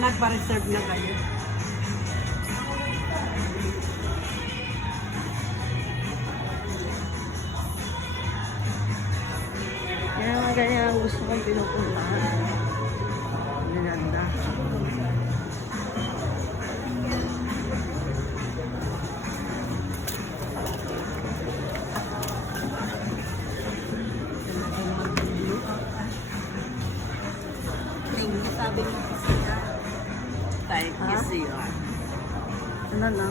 nagpa-reserve na kayo. Yan mga ganyan ang gusto kong pinupuntahan. Ganda. Sabi mo kasi na. Thank you, Sia. Ano na?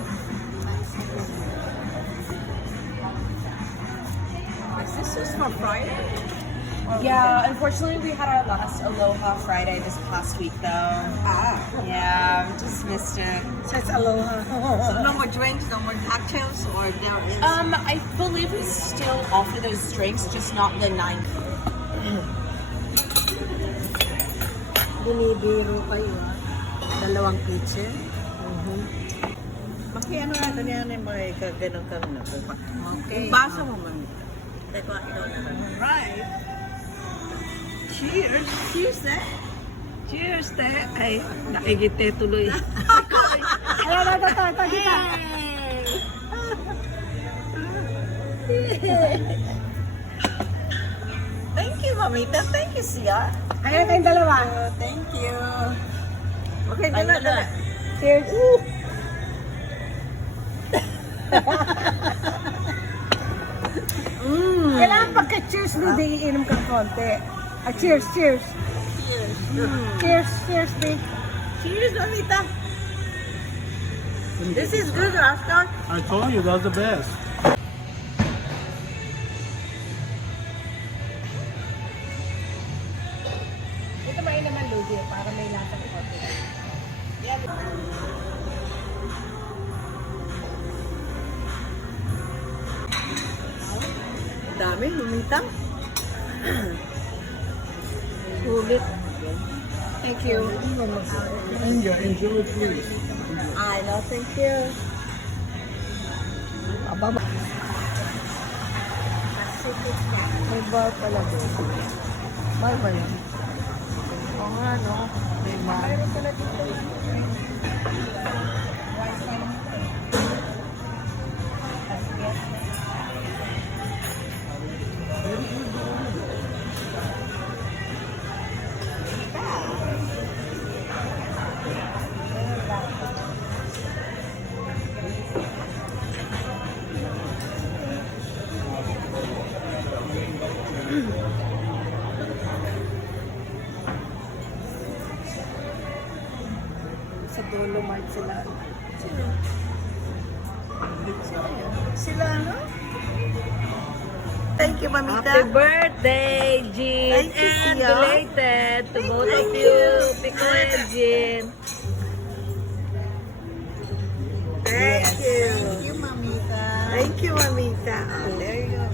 This was for Friday? Yeah, unfortunately we had our last Aloha Friday this past week though. Ah. Yeah, we just missed it. So it's aloha. So no more drinks, no more cocktails, or there is? I believe we still offer those drinks, just not the 9th. Binibiro kayo ah. Dalawang kitchen. Maki ano natin yan yung mga ganun kami na po. Okay. Basa mo, mami. Teka, ikaw naman. Right. Cheers. Cheers, eh. Cheers, te. Ay, nakikite tuloy. Ito, kita. Thank you, mamita. Thank you, Sia. Ayan kayong dalawa. Thank you. Okay, dala. Cheers. Kailangan pagka-cheers mo, di iinom kang konti. Cheers, cheers. Cheers. Cheers, cheers, babe. Cheers, mamita. This is good, Oscar. I told you that's the best. Ito may naman, Lugi, para may latang konti. Dami, mamita. Sulit. Thank you. Enjoy, please. I know, thank you. Ababa. May bar pala doon. Bar ba yun? Oo nga, no? May bar. Mayroon pala dito. Sa Dolomite sila. Sila, ano? Thank you, mamita. Happy birthday, Jean! Thank you, And Sia. belated to both of Thank you, you. Pico and Jean. Thank you. Thank you, mamita. Thank you, mamita. Oh, there you go.